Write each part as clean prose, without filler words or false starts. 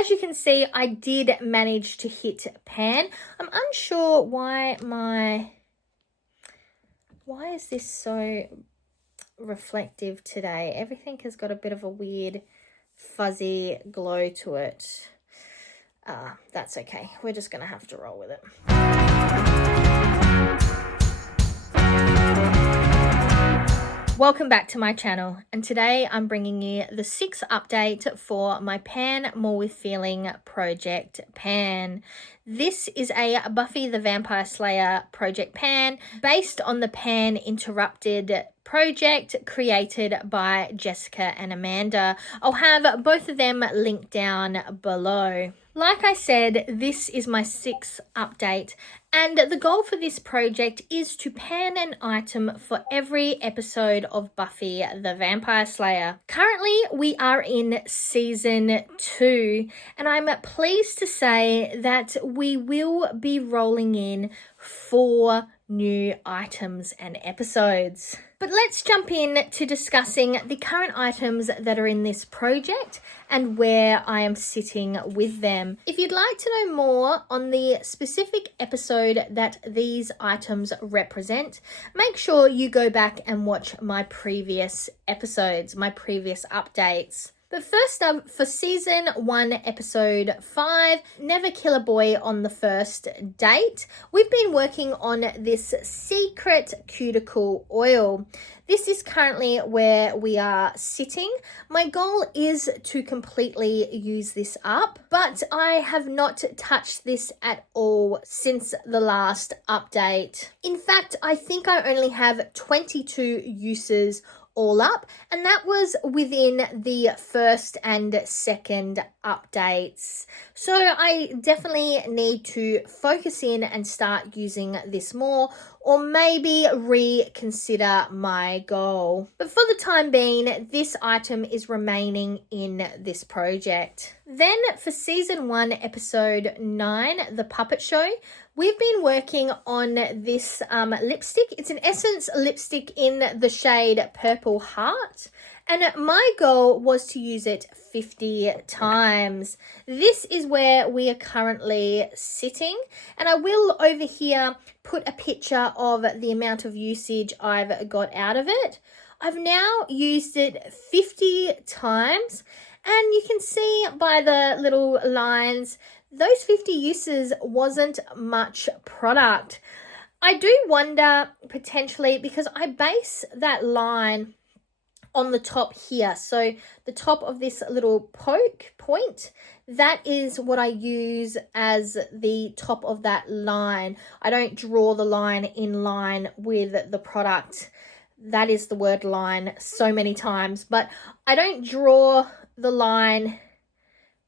as you can see, I did manage to hit pan. I'm unsure why is this so reflective today? Everything has got a bit of a weird fuzzy glow to it. That's okay. We're just going to have to roll with it. Welcome back to my channel, and today I'm bringing you the 6th update for my Pan More With Feeling project pan. This is a Buffy the Vampire Slayer project pan based on the Pan Interrupted project created by Jessica and Amanda. I'll have both of them linked down below. Like I said, this is my 6th update, and the goal for this project is to pan an item for every episode of Buffy the Vampire Slayer. Currently, we are in season 2, and I'm pleased to say that we will be rolling in 4 new items and episodes. But let's jump in to discussing the current items that are in this project and where I am sitting with them. If you'd like to know more on the specific episode that these items represent, make sure you go back and watch my previous episodes, my previous updates. But first up, for season 1, episode 5, Never Kill a Boy on the First Date, we've been working on this secret cuticle oil. This is currently where we are sitting. My goal is to completely use this up, but I have not touched this at all since the last update. In fact, I think I only have 22 uses all up, and that was within the first and second updates. So I definitely need to focus in and start using this more, or maybe reconsider my goal. But for the time being, this item is remaining in this project. Then for season 1, episode 9, The Puppet Show, we've been working on this lipstick. It's an Essence lipstick in the shade Purple Heart, and my goal was to use it 50 times. This is where we are currently sitting, and I will over here put a picture of the amount of usage I've got out of it. I've now used it 50 times, and you can see by the little lines, those 50 uses wasn't much product. I do wonder potentially, because I base that line on the top here. So the top of this little point, that is what I use as the top of that line. I don't draw the line in line with the product. That is the word line so many times, but I don't draw the line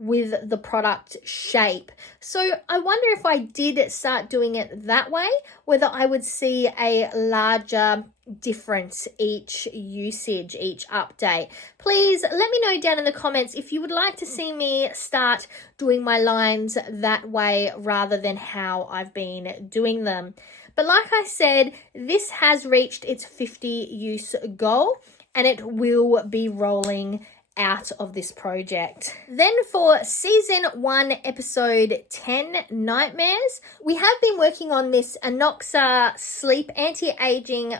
with the product shape. So I wonder if I did start doing it that way, whether I would see a larger difference each usage, each update. Please let me know down in the comments if you would like to see me start doing my lines that way rather than how I've been doing them. But like I said, this has reached its 50 use goal, and it will be rolling out of this project. Then for season 1, episode 10, Nightmares, we have been working on this Anoxa Sleep Anti-Aging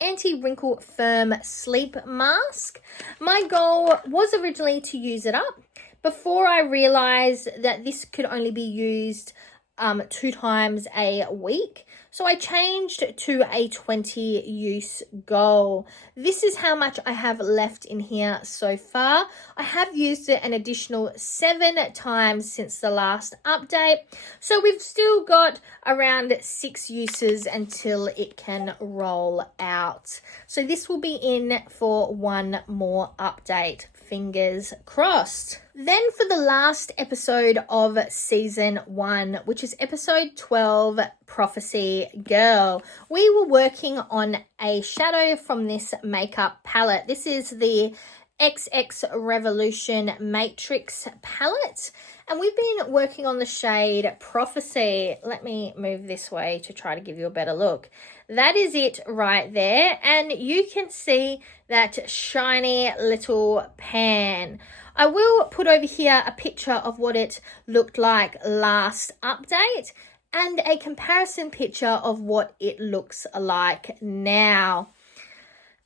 Anti-Wrinkle Firm Sleep Mask. My goal was originally to use it up before I realized that this could only be used 2 times a week. So I changed to a 20 use goal. This is how much I have left in here so far. I have used it an additional 7 times since the last update. So we've still got around 6 uses until it can roll out. So this will be in for 1 more update. Fingers crossed. Then for the last episode of season 1, which is episode 12, Prophecy Girl, we were working on a shadow from this makeup palette. This is the XX Revolution Matrix palette, and we've been working on the shade Prophecy. Let me move this way to try to give you a better look. that is it right there. And you can see that shiny little pan. I will put over here a picture of what it looked like last update and a comparison picture of what it looks like now.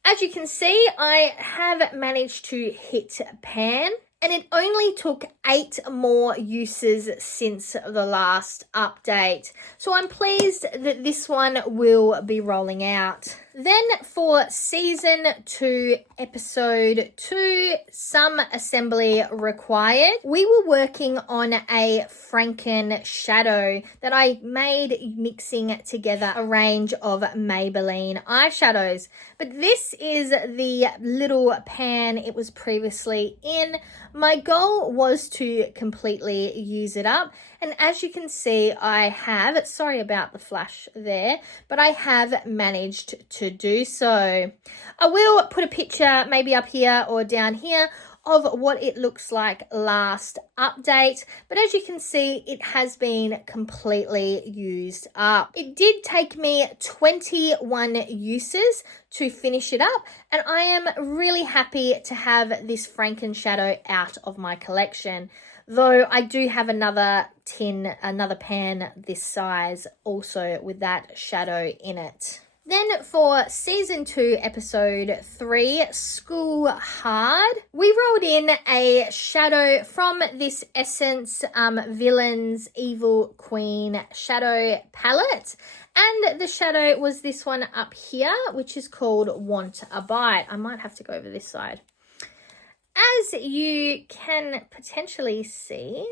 As you can see, I have managed to hit pan, and it only took 8 more uses since the last update. So I'm pleased that this one will be rolling out. Then for Season 2, Episode 2, Some Assembly Required, we were working on a Franken shadow that I made mixing together a range of Maybelline eyeshadows. But this is the little pan it was previously in. My goal was to completely use it up. And as you can see, I have, sorry about the flash there, but I have managed to do so. I will put a picture maybe up here or down here of what it looks like last update, but as you can see, it has been completely used up. It did take me 21 uses to finish it up, and I am really happy to have this Franken shadow out of my collection. Though I do have another pan this size also with that shadow in it. Then for Season 2, Episode 3, School Hard, we rolled in a shadow from this Essence Villains Evil Queen shadow palette. And the shadow was this one up here, which is called Want a Bite. I might have to go over this side. As you can potentially see,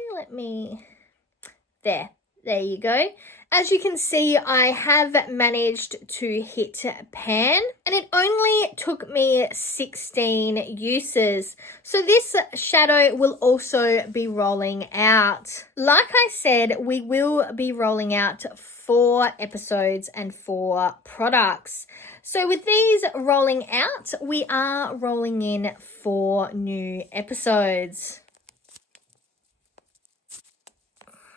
there you go. As you can see, I have managed to hit pan, and it only took me 16 uses. So this shadow will also be rolling out. Like I said, we will be rolling out 4 episodes and 4 products. So with these rolling out, we are rolling in 4 new episodes.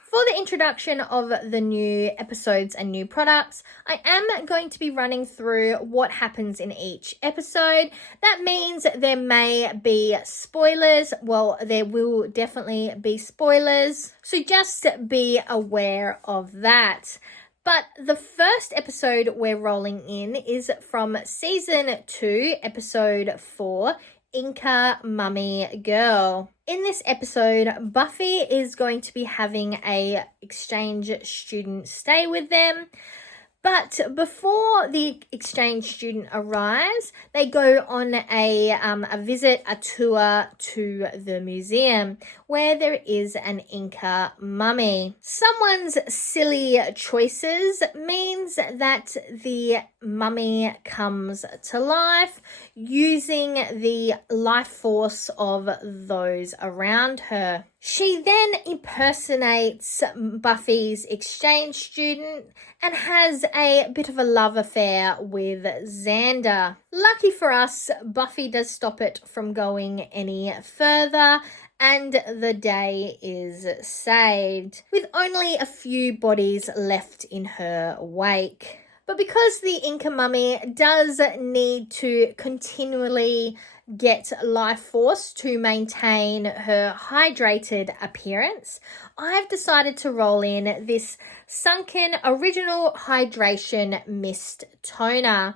For the introduction of the new episodes and new products, I am going to be running through what happens in each episode. That means there may be spoilers. Well, there will definitely be spoilers. So just be aware of that. But the first episode we're rolling in is from Season 2, Episode 4, Inca Mummy Girl. In this episode, Buffy is going to be having an exchange student stay with them. But before the exchange student arrives, they go on a visit, a tour to the museum where there is an Inca mummy. Someone's silly choices means that the mummy comes to life using the life force of those around her. She then impersonates Buffy's exchange student and has a bit of a love affair with Xander. Lucky for us, Buffy does stop it from going any further, and the day is saved, with only a few bodies left in her wake. But because the Inca mummy does need to continually get life force to maintain her hydrated appearance, I've decided to roll in this Sunken Original Hydration Mist Toner.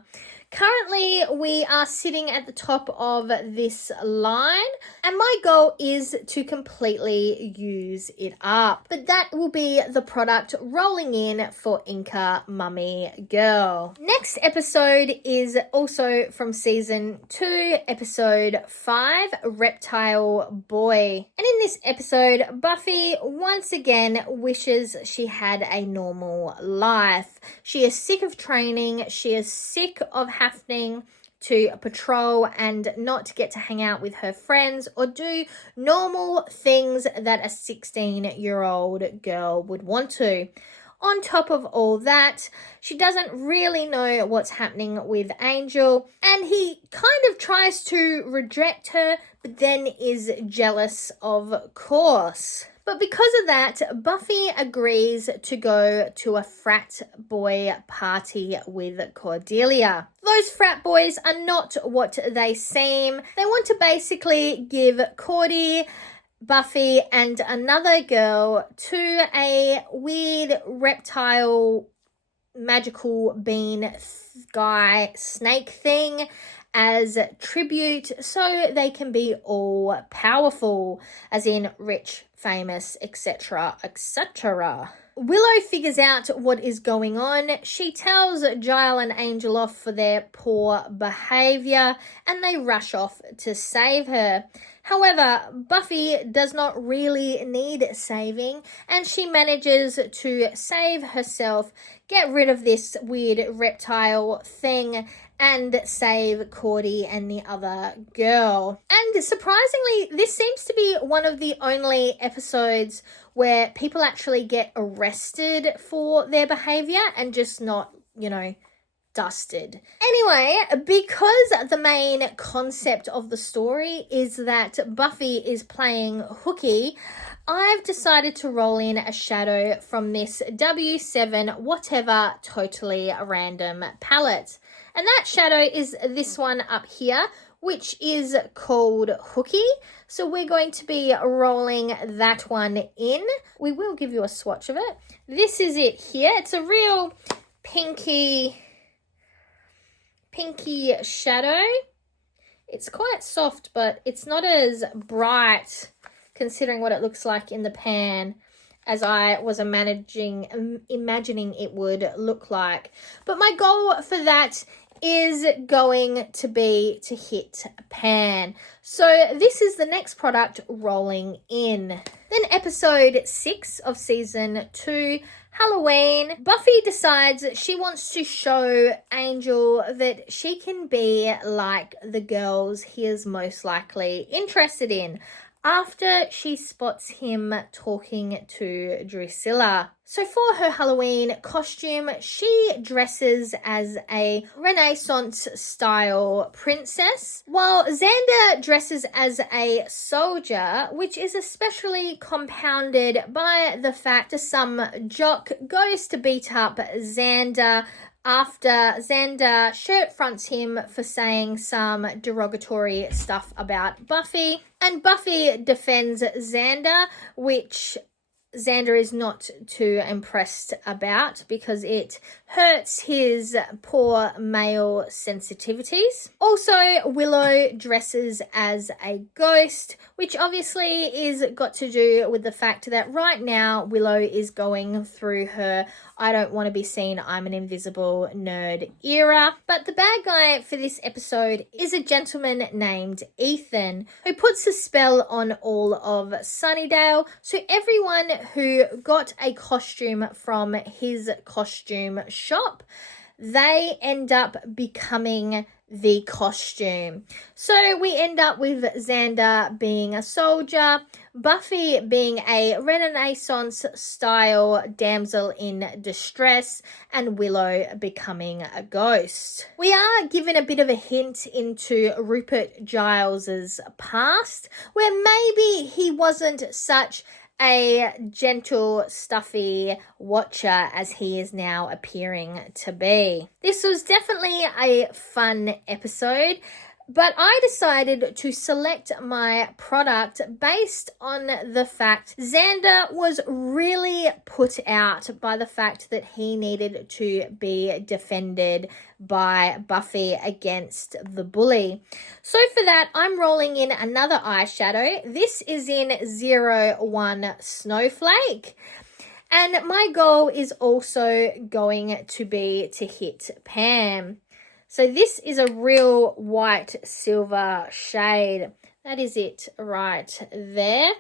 Currently, we are sitting at the top of this line, and my goal is to completely use it up. But that will be the product rolling in for Inca Mummy Girl. Next episode is also from Season 2, Episode 5, Reptile Boy. And in this episode, Buffy once again wishes she had a normal life. She is sick of training. She is sick of having to patrol and not get to hang out with her friends or do normal things that a 16-year-old girl would want to. On top of all that, she doesn't really know what's happening with Angel, and he kind of tries to reject her, but then is jealous, of course. But because of that, Buffy agrees to go to a frat boy party with Cordelia. Those frat boys are not what they seem. They want to basically give Cordy, Buffy, and another girl to a weird reptile magical bean guy snake thing as tribute, so they can be all powerful, as in rich, famous, etc., etc. Willow figures out what is going on. She tells Giles and Angel off for their poor behavior, and they rush off to save her. However, Buffy does not really need saving, and she manages to save herself, get rid of this weird reptile thing, and save Cordy and the other girl. And surprisingly, this seems to be one of the only episodes where people actually get arrested for their behavior and just not, dusted. Anyway, because the main concept of the story is that Buffy is playing hooky, I've decided to roll in a shadow from this W7 whatever totally random palette. And that shadow is this one up here, which is called Hooky. So we're going to be rolling that one in. We will give you a swatch of it. This is it here. It's a real pinky shadow. It's quite soft, but it's not as bright considering what it looks like in the pan as I was imagining it would look like. But my goal for that is going to be to hit pan. So this is the next product rolling in. Then episode 6 of season 2, Halloween. Buffy decides she wants to show Angel that she can be like the girls he is most likely interested in, after she spots him talking to Drusilla. So for her Halloween costume, she dresses as a Renaissance style princess, while Xander dresses as a soldier, which is especially compounded by the fact that some jock goes to beat up Xander after Xander shirt fronts him for saying some derogatory stuff about Buffy. And Buffy defends Xander, which Xander is not too impressed about because it hurts his poor male sensitivities. Also, Willow dresses as a ghost, which obviously is got to do with the fact that right now Willow is going through her I don't want to be seen, I'm an invisible nerd era. But the bad guy for this episode is a gentleman named Ethan, who puts a spell on all of Sunnydale. So everyone who got a costume from his costume shop, they end up becoming the costume. So we end up with Xander being a soldier, Buffy being a Renaissance style damsel in distress, and Willow becoming a ghost. We are given a bit of a hint into Rupert Giles's past, where maybe he wasn't such a gentle, stuffy watcher as he is now appearing to be. This was definitely a fun episode, but I decided to select my product based on the fact Xander was really put out by the fact that he needed to be defended by Buffy against the bully. So for that, I'm rolling in another eyeshadow. This is in 01 Snowflake. And my goal is also going to be to hit Pam. So this is a real white silver shade. That is it right there.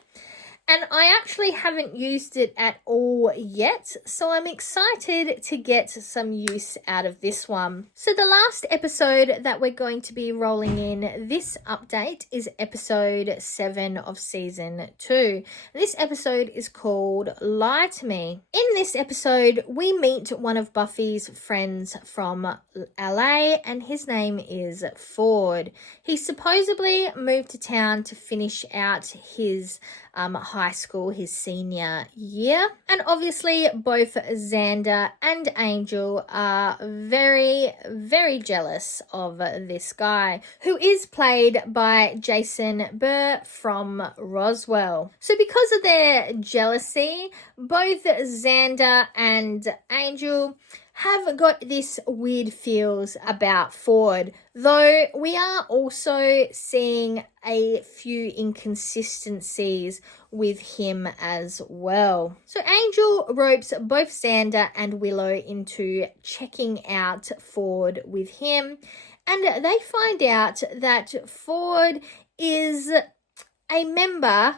And I actually haven't used it at all yet, so I'm excited to get some use out of this one. So the last episode that we're going to be rolling in this update is episode 7 of season 2. This episode is called Lie to Me. In this episode, we meet one of Buffy's friends from LA, and his name is Ford. He supposedly moved to town to finish out his high school, his senior year. And obviously both Xander and Angel are very, very jealous of this guy, who is played by Jason Burr from Roswell. So because of their jealousy, both Xander and Angel have got this weird feels about Ford, though we are also seeing a few inconsistencies with him as well. So Angel ropes both Xander and Willow into checking out Ford with him, and they find out that Ford is a member.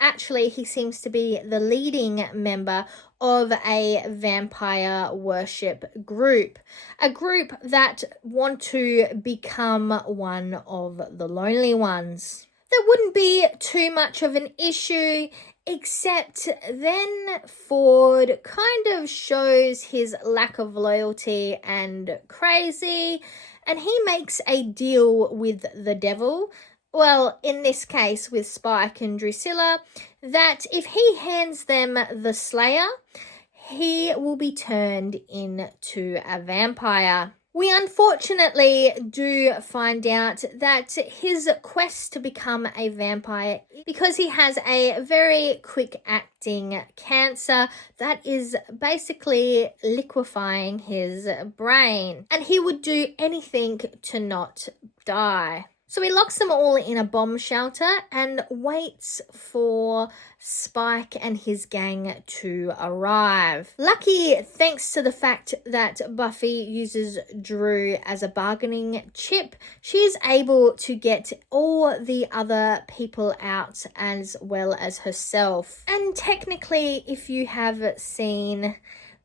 Actually, he seems to be the leading member of a vampire worship group, a group that want to become one of the lonely ones. There wouldn't be too much of an issue, except then Ford kind of shows his lack of loyalty and crazy, and he makes a deal with the devil. Well, in this case with Spike and Drusilla, that if he hands them the Slayer, he will be turned into a vampire. We unfortunately do find out that his quest to become a vampire, because he has a very quick acting cancer that is basically liquefying his brain, and he would do anything to not die. So he locks them all in a bomb shelter and waits for Spike and his gang to arrive. Lucky, thanks to the fact that Buffy uses Drew as a bargaining chip, she is able to get all the other people out as well as herself. And technically, if you have seen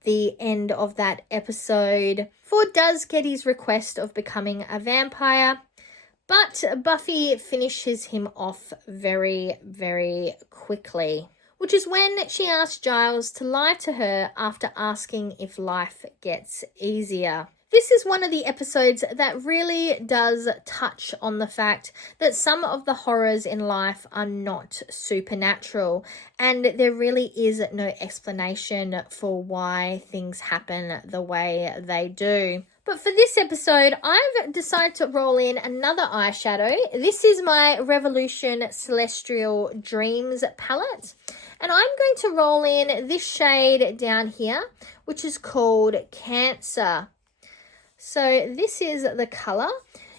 the end of that episode, Ford does get his request of becoming a vampire, but Buffy finishes him off very, very quickly, which is when she asks Giles to lie to her after asking if life gets easier. This is one of the episodes that really does touch on the fact that some of the horrors in life are not supernatural, and there really is no explanation for why things happen the way they do. But for this episode, I've decided to roll in another eyeshadow. This is my Revolution Celestial Dreams palette. And I'm going to roll in this shade down here, which is called Cancer. So this is the color.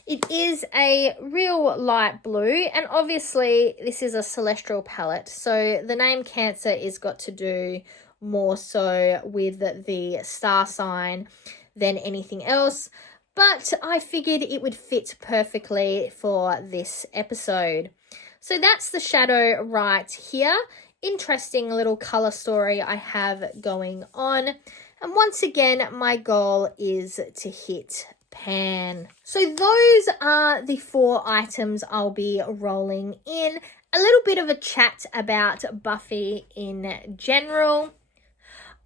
It is a real light blue, and obviously this is a celestial palette. So the name Cancer is got to do more so with the star sign than anything else, but I figured it would fit perfectly for this episode. So that's the shadow right here. Interesting little color story I have going on. And once again, my goal is to hit pan. So those are the 4 items I'll be rolling in. A little bit of a chat about Buffy in general.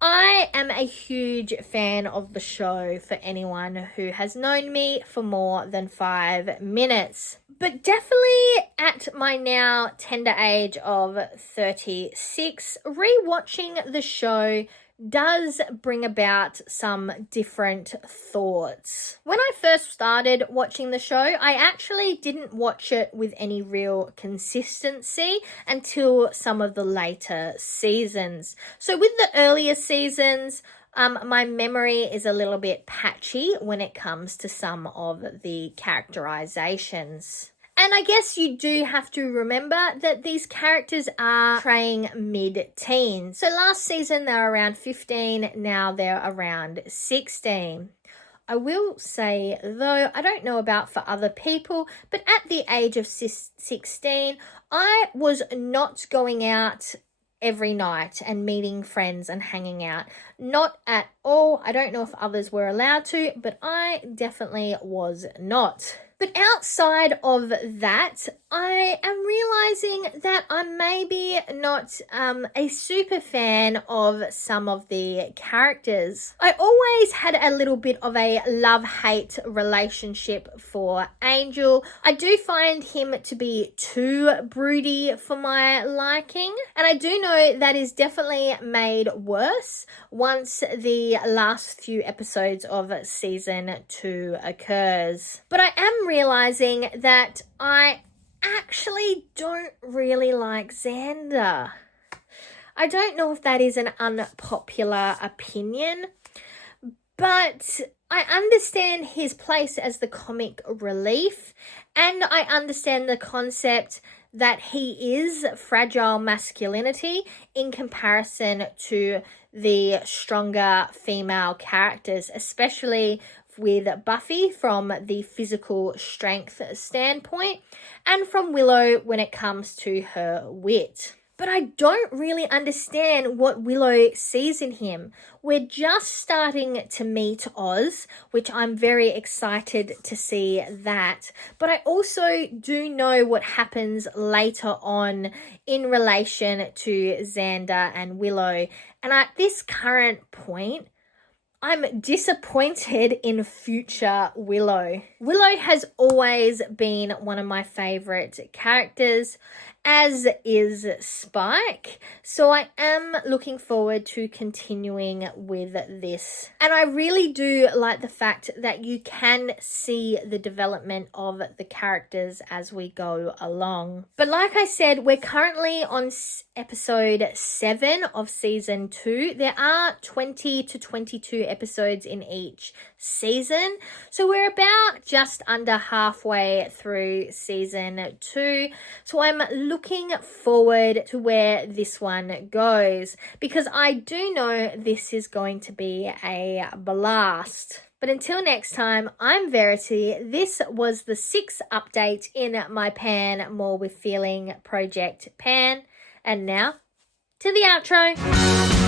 I am a huge fan of the show for anyone who has known me for more than 5 minutes. But definitely at my now tender age of 36, rewatching the show does bring about some different thoughts. When I first started watching the show, I actually didn't watch it with any real consistency until some of the later seasons. So with the earlier seasons, my memory is a little bit patchy when it comes to some of the characterizations. And I guess you do have to remember that these characters are portraying mid-teens. So last season they were around 15, now they're around 16. I will say, though, I don't know about for other people, but at the age of 16, I was not going out every night and meeting friends and hanging out. Not at all. I don't know if others were allowed to, but I definitely was not. But outside of that, I am realizing that I'm maybe not a super fan of some of the characters. I always had a little bit of a love-hate relationship for Angel. I do find him to be too broody for my liking, and I do know that is definitely made worse once the last few episodes of season 2 occurs. But I am realizing that I actually don't really like Xander. I don't know if that is an unpopular opinion, but I understand his place as the comic relief, and I understand the concept that he is fragile masculinity in comparison to the stronger female characters, especially with Buffy from the physical strength standpoint, and from Willow when it comes to her wit. But I don't really understand what Willow sees in him. We're just starting to meet Oz, which I'm very excited to see that. But I also do know what happens later on in relation to Xander and Willow. And at this current point, I'm disappointed in future Willow. Willow has always been one of my favorite characters, as is Spike. So I am looking forward to continuing with this. And I really do like the fact that you can see the development of the characters as we go along. But like I said, we're currently on episode 7 of season 2. There are 20 to 22 episodes in each season. So we're about just under halfway through season 2. So I'm looking forward to where this one goes, because I do know this is going to be a blast. But until next time, I'm Verity. This was the 6th update in my Pan More With Feeling project Pan. And now to the outro.